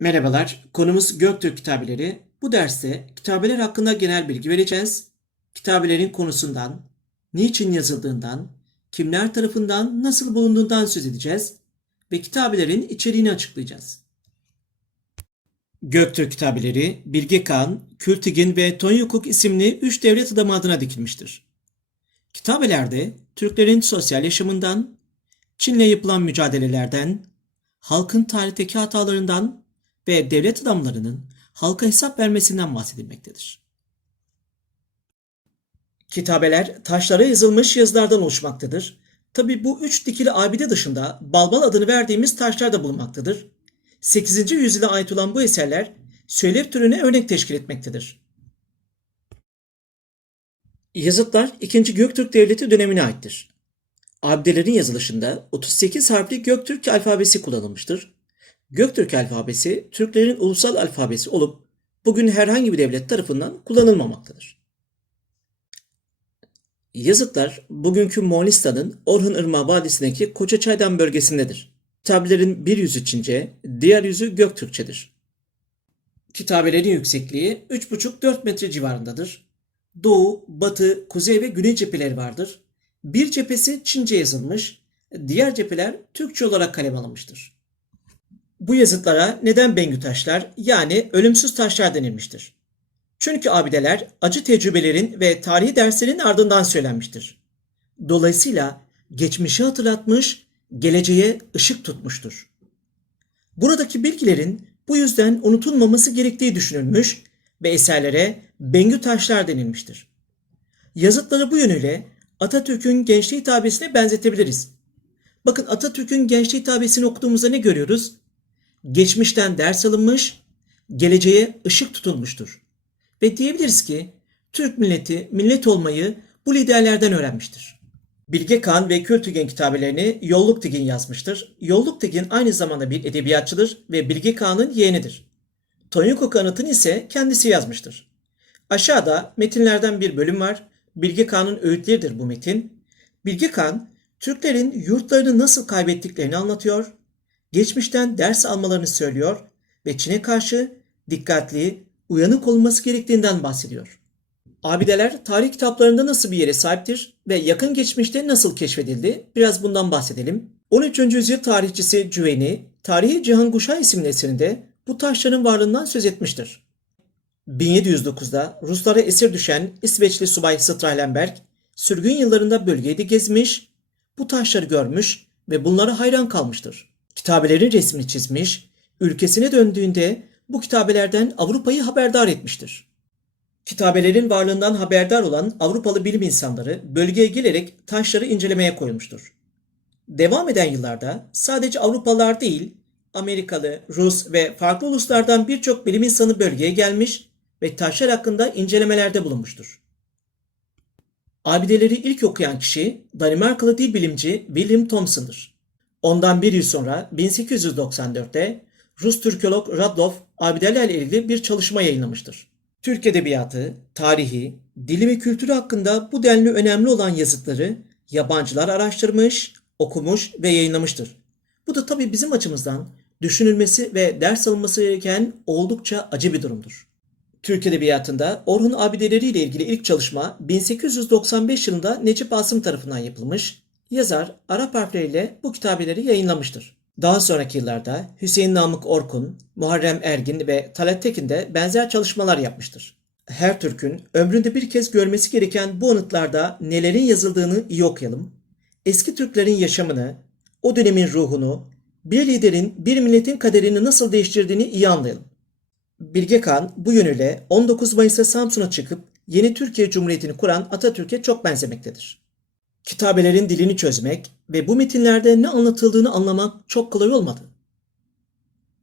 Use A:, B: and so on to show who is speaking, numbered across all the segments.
A: Merhabalar, konumuz Göktürk kitabeleri. Bu derste kitabeler hakkında genel bilgi vereceğiz. Kitabelerin konusundan, niçin yazıldığından, kimler tarafından nasıl bulunduğundan söz edeceğiz ve kitabelerin içeriğini açıklayacağız. Göktürk kitabeleri Bilge Kağan, Kültigin ve Tonyukuk isimli üç devlet adamı adına dikilmiştir. Kitabelerde Türklerin sosyal yaşamından, Çin'le yapılan mücadelelerden, halkın tarihteki hatalarından ve devlet adamlarının halka hesap vermesinden bahsedilmektedir. Kitabeler taşlara yazılmış yazılardan oluşmaktadır. Tabi bu üç dikili abide dışında balbal adını verdiğimiz taşlar da bulunmaktadır. 8. yüzyıla ait olan bu eserler söylev türüne örnek teşkil etmektedir. Yazıtlar 2. Göktürk Devleti dönemine aittir. Abdelerin yazılışında 38 harfli Göktürk alfabesi kullanılmıştır. Göktürk alfabesi Türklerin ulusal alfabesi olup bugün herhangi bir devlet tarafından kullanılmamaktadır. Yazıtlar bugünkü Moğolistan'ın Orhun Irmağı Vadisi'ndeki Koçaçay'dan bölgesindedir. Kitabelerin bir yüzü Çince, diğer yüzü Göktürkçedir. Kitabelerin yüksekliği 3,5-4 metre civarındadır. Doğu, batı, kuzey ve güney cepheleri vardır. Bir cephesi Çince yazılmış, diğer cepheler Türkçe olarak kalem alınmıştır. Bu yazıtlara neden Bengü taşlar yani ölümsüz taşlar denilmiştir? Çünkü abideler acı tecrübelerin ve tarihi derslerin ardından söylenmiştir. Dolayısıyla geçmişi hatırlatmış, geleceğe ışık tutmuştur. Buradaki bilgilerin bu yüzden unutulmaması gerektiği düşünülmüş ve eserlere Bengü taşlar denilmiştir. Yazıtları bu yönüyle Atatürk'ün gençliği hitabesine benzetebiliriz. Bakın Atatürk'ün gençliği hitabesini okuduğumuzda ne görüyoruz? Geçmişten ders alınmış, geleceğe ışık tutulmuştur. Ve diyebiliriz ki Türk milleti millet olmayı bu liderlerden öğrenmiştir. Bilge Kağan ve Kültügen kitabelerini Yolluk Tigin yazmıştır. Yolluk Tigin aynı zamanda bir edebiyatçıdır ve Bilge Kağan'ın yeğenidir. Tonyukuk anıtını ise kendisi yazmıştır. Aşağıda metinlerden bir bölüm var. Bilge Kağan'ın öğütleridir bu metin. Bilge Kağan, Türklerin yurtlarını nasıl kaybettiklerini anlatıyor, geçmişten ders almalarını söylüyor ve Çin'e karşı dikkatli, uyanık olması gerektiğinden bahsediyor. Abideler tarih kitaplarında nasıl bir yere sahiptir ve yakın geçmişte nasıl keşfedildi? Biraz bundan bahsedelim. 13. yüzyıl tarihçisi Cüveyni, Tarihi Cihan Guşay isimli eserinde bu taşların varlığından söz etmiştir. 1709'da Ruslara esir düşen İsveçli subay Strahlenberg, sürgün yıllarında bölgeyi de gezmiş, bu taşları görmüş ve bunlara hayran kalmıştır. Kitabelerin resmini çizmiş, ülkesine döndüğünde bu kitabelerden Avrupa'yı haberdar etmiştir. Kitabelerin varlığından haberdar olan Avrupalı bilim insanları bölgeye gelerek taşları incelemeye koyulmuştur. Devam eden yıllarda sadece Avrupalılar değil, Amerikalı, Rus ve farklı uluslardan birçok bilim insanı bölgeye gelmiş ve taşlar hakkında incelemelerde bulunmuştur. Abideleri ilk okuyan kişi Danimarkalı dil bilimci William Thomson'dır. Ondan bir yıl sonra 1894'te Rus Türkolog Radloff abidelerle ilgili bir çalışma yayınlamıştır. Türk edebiyatı, tarihi, dili ve kültürü hakkında bu denli önemli olan yazıtları yabancılar araştırmış, okumuş ve yayınlamıştır. Bu da tabii bizim açımızdan düşünülmesi ve ders alınması gereken oldukça acı bir durumdur. Türk Edebiyatı'nda Orhun abideleri ile ilgili ilk çalışma 1895 yılında Necip Asım tarafından yapılmış. Yazar Arap harfleriyle bu kitabeleri yayınlamıştır. Daha sonraki yıllarda Hüseyin Namık Orkun, Muharrem Ergin ve Talat Tekin de benzer çalışmalar yapmıştır. Her Türk'ün ömründe bir kez görmesi gereken bu anıtlarda nelerin yazıldığını iyi okuyalım. Eski Türklerin yaşamını, o dönemin ruhunu, bir liderin bir milletin kaderini nasıl değiştirdiğini iyi anlayalım. Bilge Kağan bu yönüyle 19 Mayıs'ta Samsun'a çıkıp yeni Türkiye Cumhuriyeti'ni kuran Atatürk'e çok benzemektedir. Kitabelerin dilini çözmek ve bu metinlerde ne anlatıldığını anlamak çok kolay olmadı.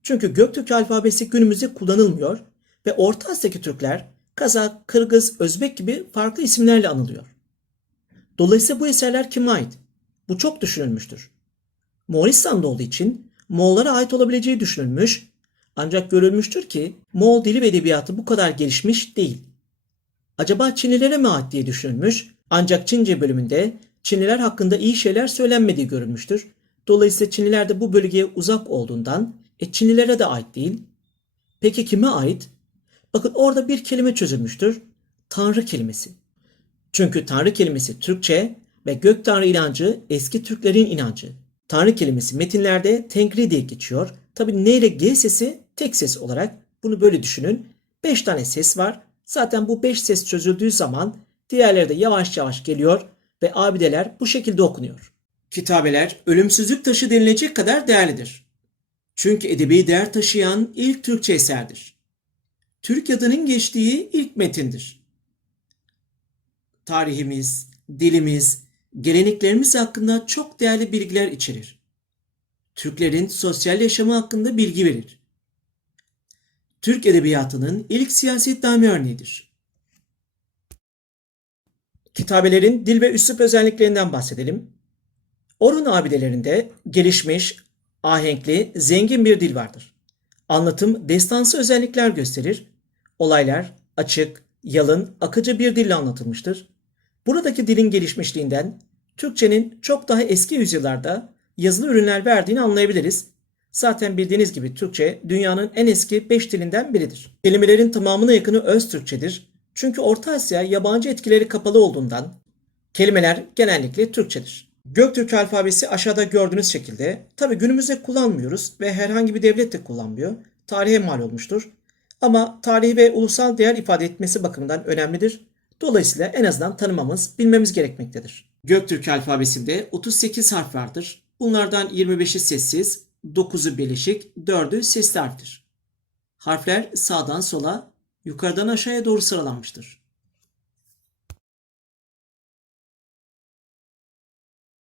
A: Çünkü Göktürk alfabesi günümüzde kullanılmıyor ve Orta Asya'daki Türkler Kazak, Kırgız, Özbek gibi farklı isimlerle anılıyor. Dolayısıyla bu eserler kime ait? Bu çok düşünülmüştür. Moğolistan'da olduğu için Moğollara ait olabileceği düşünülmüş ancak görülmüştür ki Moğol dili ve edebiyatı bu kadar gelişmiş değil. Acaba Çinlilere mi ait diye düşünülmüş ancak Çince bölümünde Çinliler hakkında iyi şeyler söylenmediği görülmüştür. Dolayısıyla Çinliler de bu bölgeye uzak olduğundan e, Çinlilere de ait değil. Peki kime ait? Bakın orada bir kelime çözülmüştür. Tanrı kelimesi. Çünkü Tanrı kelimesi Türkçe ve gök tanrı inancı eski Türklerin inancı. Tanrı kelimesi metinlerde Tengri diye geçiyor. Tabi N ile G sesi tek ses olarak bunu böyle düşünün. 5 tane ses var. Zaten bu 5 ses çözüldüğü zaman diğerleri de yavaş yavaş geliyor ve abideler bu şekilde okunuyor. Kitabeler ölümsüzlük taşı denilecek kadar değerlidir. Çünkü edebi değer taşıyan ilk Türkçe eserdir. Türk adının geçtiği ilk metindir. Tarihimiz, dilimiz, geleneklerimiz hakkında çok değerli bilgiler içerir. Türklerin sosyal yaşamı hakkında bilgi verir. Türk edebiyatının ilk siyasetname örneğidir. Kitabelerin dil ve üslup özelliklerinden bahsedelim. Orhun abidelerinde gelişmiş, ahenkli, zengin bir dil vardır. Anlatım destansı özellikler gösterir. Olaylar açık, yalın, akıcı bir dille anlatılmıştır. Buradaki dilin gelişmişliğinden Türkçenin çok daha eski yüzyıllarda yazılı ürünler verdiğini anlayabiliriz. Zaten bildiğiniz gibi Türkçe dünyanın en eski 5 dilinden biridir. Kelimelerin tamamına yakını öz Türkçedir. Çünkü Orta Asya yabancı etkileri kapalı olduğundan kelimeler genellikle Türkçedir. Göktürk alfabesi aşağıda gördüğünüz şekilde. Tabi günümüzde kullanmıyoruz ve herhangi bir devlet de kullanmıyor. Tarihe mal olmuştur. Ama tarihi ve ulusal değer ifade etmesi bakımından önemlidir. Dolayısıyla en azından tanımamız, bilmemiz gerekmektedir. Göktürk alfabesinde 38 harf vardır. Bunlardan 25'i sessiz, 9'u birleşik, 4'ü sesli harftir. Harfler sağdan sola, yukarıdan aşağıya doğru sıralanmıştır.